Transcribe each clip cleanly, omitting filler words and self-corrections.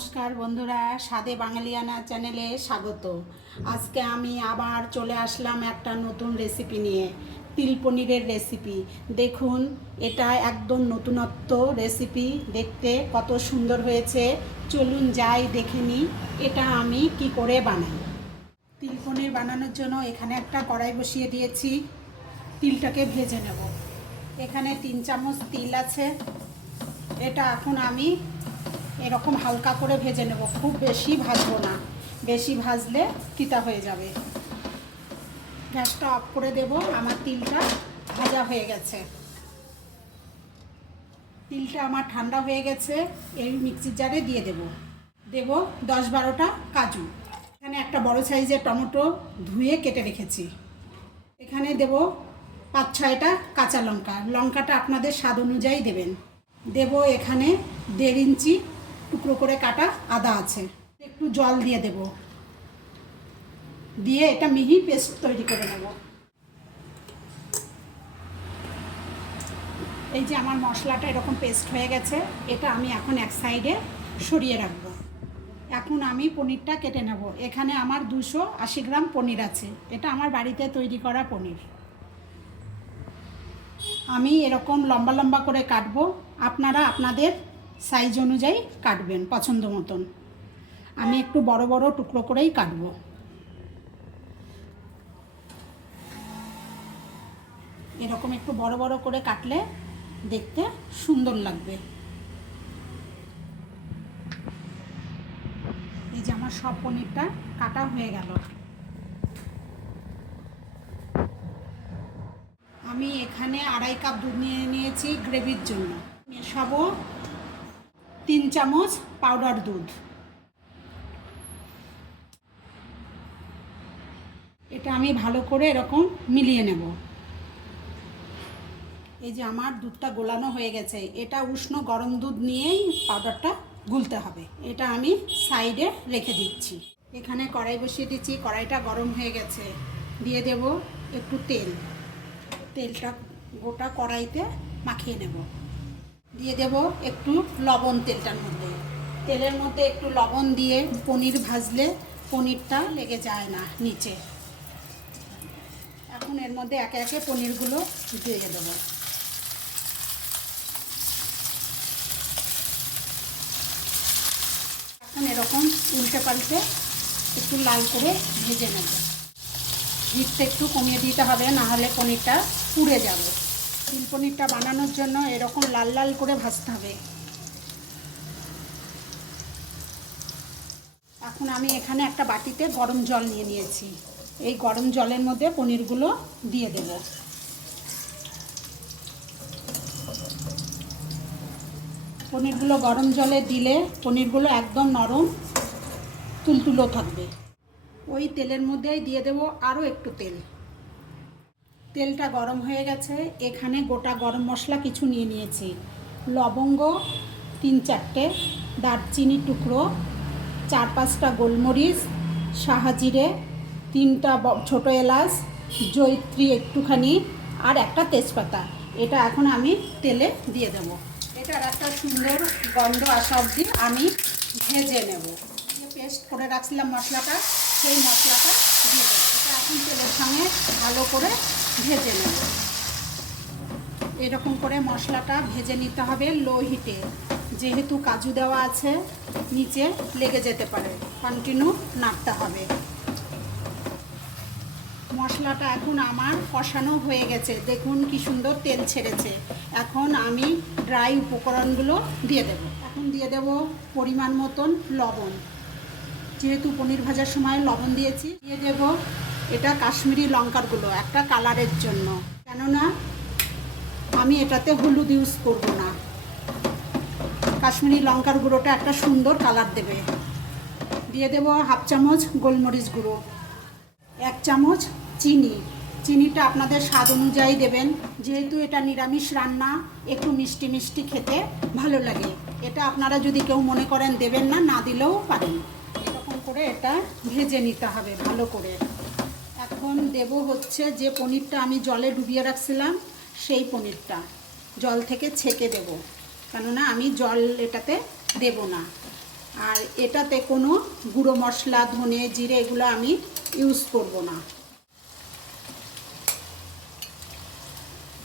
নমস্কার বন্ধুরা, স্বাদে বাঙালিয়ানা চ্যানেলে স্বাগত। আজকে আমি আবার চলে আসলাম একটা নতুন রেসিপি নিয়ে, তিল পনিরের রেসিপি। দেখুন, এটা একদম নতুনত্ব রেসিপি, দেখতে কত সুন্দর হয়েছে। চলুন যাই দেখে নিই এটা আমি কি করে বানাই। তিল পনির বানানোর জন্য এখানে একটা কড়াই বসিয়ে দিয়েছি, তিলটাকে ভেজে নেব। এখানে 3 চামচ তিল আছে, এটা এখন আমি এরকম হালকা করে ভেজে নেব, খুব বেশি ভাজবো না, বেশি ভাজলে তিতা হয়ে যাবে। গ্যাসটা অফ করে দেব। আমার তিলটা ভাজা হয়ে গেছে, তিলটা আমার ঠান্ডা হয়ে গেছে। এই মিক্সির জারে দিয়ে দেব 10-12টা কাজু। এখানে একটা বড় সাইজের টমেটো ধুয়ে কেটে রেখেছি। এখানে দেব 5-6টা কাঁচা লঙ্কা, লঙ্কাটা আপনাদের স্বাদ অনুযায়ী দেবেন। দেব এখানে 1.5 ইঞ্চি টুকরো করে কাটা আদা আছে, একটু জল দিয়ে দেব, দিয়ে এটা মিহি পেস্ট তৈরি করে নেব। এই যে আমার মশলাটা এরকম পেস্ট হয়ে গেছে, এটা আমি এখন এক সাইডে সরিয়ে রাখব। এখন আমি পনিরটা কেটে নেব। এখানে আমার 280 গ্রাম পনির আছে, এটা আমার বাড়িতে তৈরি করা পনির। আমি এরকম লম্বা লম্বা করে কাটবো, আপনারা আপনাদের সাইজ অনুযায়ী কাটবেন পছন্দ মতন। আমি একটু বড় বড় টুকরো করেই কাটবো। এরকম একটু বড় বড় করে কাটলে দেখতে সুন্দর লাগবে। এই যে আমার সব পনিরটা কাটা হয়ে গেল। আমি এখানে 2.5 কাপ দুধ নিয়ে নিয়েছি গ্রেভির জন্য। মেশাবো 3 চামচ পাউডার দুধ। এটা আমি ভালো করে এরকম মিলিয়ে নেব। এই যে আমার দুধটা গোলানো হয়ে গেছে, এটা উষ্ণ গরম দুধ নিয়েই পাউডারটা গুলতে হবে। এটা আমি সাইডে রেখে দিচ্ছি। এখানে কড়াই বসিয়ে দিচ্ছি, কড়াইটা গরম হয়ে গেছে। দিয়ে দেব একটু তেল, তেলটা গোটা কড়াইতে মাখিয়ে নেব। দিয়ে দেব একটু লবণ তেলটার মধ্যে, তেলের মধ্যে একটু লবণ দিয়ে পনির ভাজলে পনিরটা লেগে যায় না নিচে। এখন এর মধ্যে একে একে পনিরগুলো দিয়ে দেবো। এখন এরকম উল্টে পাল্টে একটু লাল করে ভেজে নেব। হিটটা একটু কমিয়ে দিতে হবে, না হলে পনিরটা পুড়ে যাবে। তিল পনিরটা বানানোর জন্য এরকম লাল লাল করে ভাজতে হবে। এখন আমি এখানে একটা বাটিতে গরম জল নিয়ে নিয়েছি, এই গরম জলের মধ্যে পনিরগুলো দিয়ে দেব। পনিরগুলো গরম জলে দিলে পনিরগুলো একদম নরম তুলতুলো থাকবে। ওই তেলের মধ্যেই দিয়ে দেব আরও একটু তেল। তেলটা গরম হয়ে গেছে, এখানে গোটা গরম মশলা কিছু নিয়ে নিয়েছি। লবঙ্গ 3-4টে, দারচিনি টুকরো, 4-5টা গোলমরিচ, শাহজিরে, 3টা ছোটো এলাচ, জয়িত্রী একটুখানি, আর একটা তেজপাতা। এটা এখন আমি তেলে দিয়ে দেব। এটার একটা সুন্দর গন্ধ আসা অবধি আমি ভেজে নেব। পেস্ট করে রাখছিলাম মশলাটা, সেই মশলাটা দিয়ে দেবো। এটা এখন তেলের সঙ্গে ভালো করে ভেজে নেব। এরকম করে মশলাটা ভেজে নিতে হবে লো হিটে, যেহেতু কাজু দেওয়া আছে নিচে লেগে যেতে পারে, কন্টিনিউ নাড়তে হবে। মশলাটা এখন আমার কষানো হয়ে গেছে, দেখুন কি সুন্দর তেল ছেড়েছে। এখন আমি ড্রাই উপকরণগুলো দিয়ে দেব। এখন দিয়ে দেব পরিমাণ মতন লবণ, যেহেতু পনির ভাজার সময় লবণ দিয়েছি। দিয়ে দেব এটা কাশ্মীরি লঙ্কার গুঁড়ো, একটা কালারের জন্য, কেননা আমি এটাতে হলুদ ইউজ করব না। কাশ্মীরি লঙ্কার গুঁড়োটা একটা সুন্দর কালার দেবে। দিয়ে দেব 1/2 চামচ গোলমরিচ গুঁড়ো, 1 চামচ চিনি। চিনিটা আপনাদের স্বাদ অনুযায়ী দেবেন, যেহেতু এটা নিরামিষ রান্না, একটু মিষ্টি মিষ্টি খেতে ভালো লাগে। এটা আপনারা যদি কেউ মনে করেন দেবেন না, না দিলেও পারেন। এরকম করে এটা ভেজে নিতে হবে ভালো করে। এখন দেব হচ্ছে যে পনিরটা আমি জলে ডুবিয়ে রাখছিলাম, সেই পনিরটা জল থেকে ছেঁকে দেব, কেননা আমি জল এটাতে দেব না। আর এটাতে কোনো গুঁড়ো মশলা, ধনে, জিরে এগুলো আমি ইউজ করব না।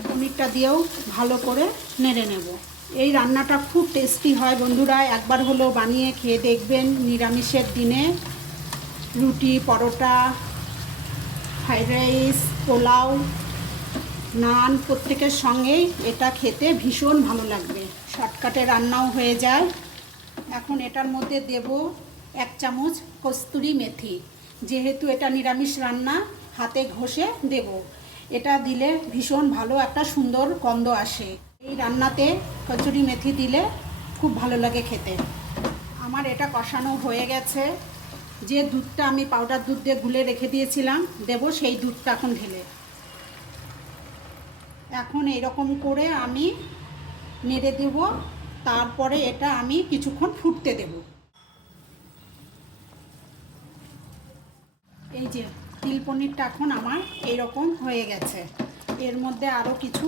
পনিরটা দিয়েও ভালো করে নেড়ে নেব। এই রান্নাটা খুব টেস্টি হয় বন্ধুরা, একবার হলেও বানিয়ে খেয়ে দেখবেন। নিরামিষের দিনে রুটি, পরোটা, ফ্রাইড রাইস, পোলাও, নান প্রত্যেকের সঙ্গেই এটা খেতে ভীষণ ভালো লাগবে। শর্টকাটে রান্নাও হয়ে যায়। এখন এটার মধ্যে দেব 1 চামচ কস্তুরি মেথি। যেহেতু এটা নিরামিষ রান্না, হাতে ঘষে দেব। এটা দিলে ভীষণ ভালো একটা সুন্দর গন্ধ আসে। এই রান্নাতে কস্তুরি মেথি দিলে খুব ভালো লাগে খেতে। আমার এটা কষানো হয়ে গেছে। যে দুধটা আমি পাউডার দুধ দিয়ে গুলে রেখে দিয়েছিলাম দেব সেই দুধটা এখন ঢেলে। এখন এইরকম করে আমি নেড়ে দেব। তারপরে এটা আমি কিছুক্ষণ ফুটতে দেব। এই যে তিল পনিরটা এখন আমার এইরকম হয়ে গেছে। এর মধ্যে আরও কিছু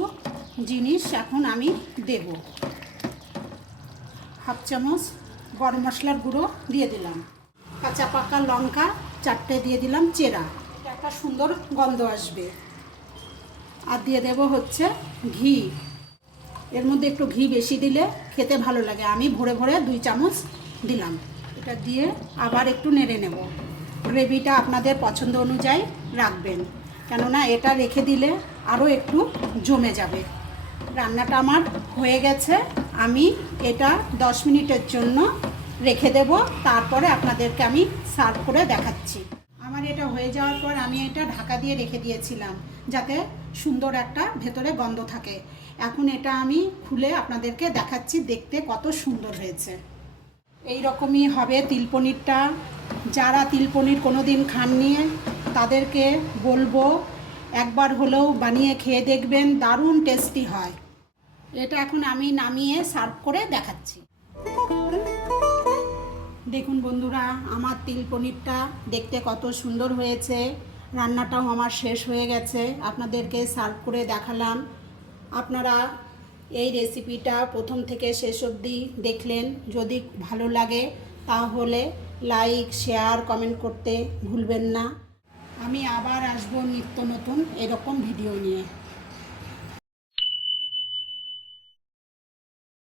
জিনিস এখন আমি দেব। 1/2 চামচ গরম মশলার গুঁড়ো দিয়ে দিলাম। কাঁচা পাকা লঙ্কা 4টে দিয়ে দিলাম চেরা, এটা একটা সুন্দর গন্ধ আসবে। আর দিয়ে দেব হচ্ছে ঘি। এর মধ্যে একটু ঘি বেশি দিলে খেতে ভালো লাগে। আমি ভরে ভরে 2 চামচ দিলাম। এটা দিয়ে আবার একটু নেড়ে নেব। গ্রেভিটা আপনাদের পছন্দ অনুযায়ী রাখবেন, কেননা এটা রেখে দিলে আরও একটু জমে যাবে। রান্নাটা আমার হয়ে গেছে। আমি এটা 10 মিনিটের জন্য রেখে দেব। তারপরে আপনাদেরকে আমি সার্ভ করে দেখাচ্ছি। আমার এটা হয়ে যাওয়ার পর আমি এটা ঢাকা দিয়ে রেখে দিয়েছিলাম যাতে সুন্দর একটা ভেতরে গন্ধ থাকে। এখন এটা আমি খুলে আপনাদেরকে দেখাচ্ছি দেখতে কত সুন্দর হয়েছে। এই রকমই হবে তিল পনিরটা। যারা তিল পনির কোনো দিন খাননি তাদেরকে বলবো একবার হলেও বানিয়ে খেয়ে দেখবেন, দারুণ টেস্টি হয়। এটা এখন আমি নামিয়ে সার্ভ করে দেখাচ্ছি। দেখুন বন্ধুরা, আমার তিল পনিরটা দেখতে কত সুন্দর হয়েছে। রান্নাটাও আমার শেষ হয়ে গেছে, আপনাদেরকে সার্ভ করে দেখালাম। আপনারা এই রেসিপিটা প্রথম থেকে শেষ অবধি দেখলেন। যদি ভালো লাগে তাহলে লাইক, শেয়ার, কমেন্ট করতে ভুলবেন না। আমি আবার আসবো নিত্য নতুন এরকম ভিডিও নিয়ে।